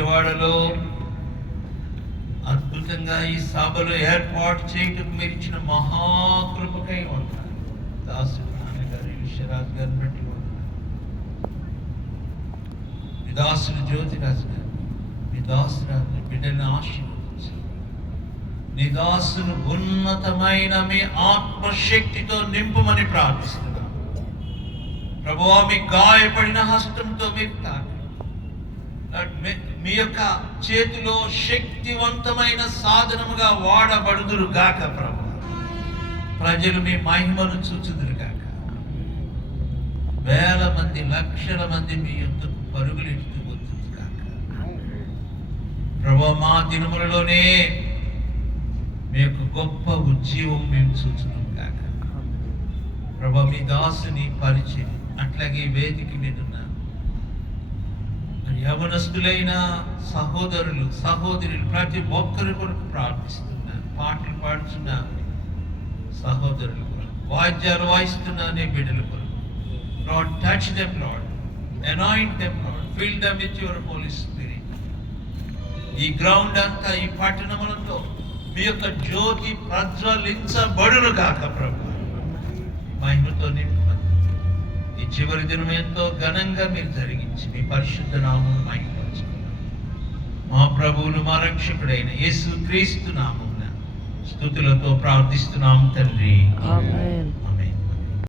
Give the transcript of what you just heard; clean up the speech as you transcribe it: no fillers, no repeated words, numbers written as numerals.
విజయవాడలో అద్భుతంగా ఈ సభలు ఏర్పాటు చేయటం మీరు ఇచ్చిన మహాకృపకై ఉంటారు. దాసుడు నాన్నగారు విశ్వరాజు గారిని బట్టి ఉంటారు. మీ దాసుడు జ్యోతిరాజు గారు, మీ దాసురాజు బిడ్డల్ని ఆశీర్వదించి నీ దాసును ఉన్నతమైన మీ ఆత్మశక్తితో నింపమని ప్రార్థిస్తున్నాను. ప్రభువా, మీ గాయపడిన హస్తంతో మీరు తాకి మీ యొక్క చేతిలో శక్తివంతమైన సాధనముగా వాడబడుదురు గాక. ప్రభు, ప్రజలు మీ మహిమను చూచుదురు గాక. వేల మంది లక్షల మంది మీ యొద్దకు పరుగులు ఎడుతూ వద్దురు గాక. ప్రభు, మా దినములలోనే మీ యొక్క గొప్ప ఉజ్జీవం మేము చూచున్నాం గాక. ప్రభు, మీ దాసుని పరిచయం అట్లాగే వేదిక మీద ఉన్న యవనస్తులైన సహోదరులు సహోదరులు ప్రతి ఒక్కరి కొరకు ప్రార్థిస్తున్నారు. పాటలు పాడుతున్న సహోదరుల కొరకు, వాద్యాలు వాయిస్తున్న నీ బిడ్డల కొరకు, Lord, touch them, Lord, anoint them, Lord, fill them with your Holy Spirit. ఈ గ్రౌండ్ అంతా, ఈ పట్టణములతో మీ యొక్క జ్యోతి ప్రజ్వలించబడును కాక. ప్రభు, మహిమతో నింపమని ఈ చివరి దినం ఎంతో ఘనంగా మీరు జరిగించి మీ పరిశుద్ధ నామమును మహిమపరచుకున్నారు. మా ప్రభువును మా రక్షకుడైన యేసు క్రీస్తు నామమున స్తుతులతో ప్రార్థిస్తున్నాము తండ్రి. ఆమేన్.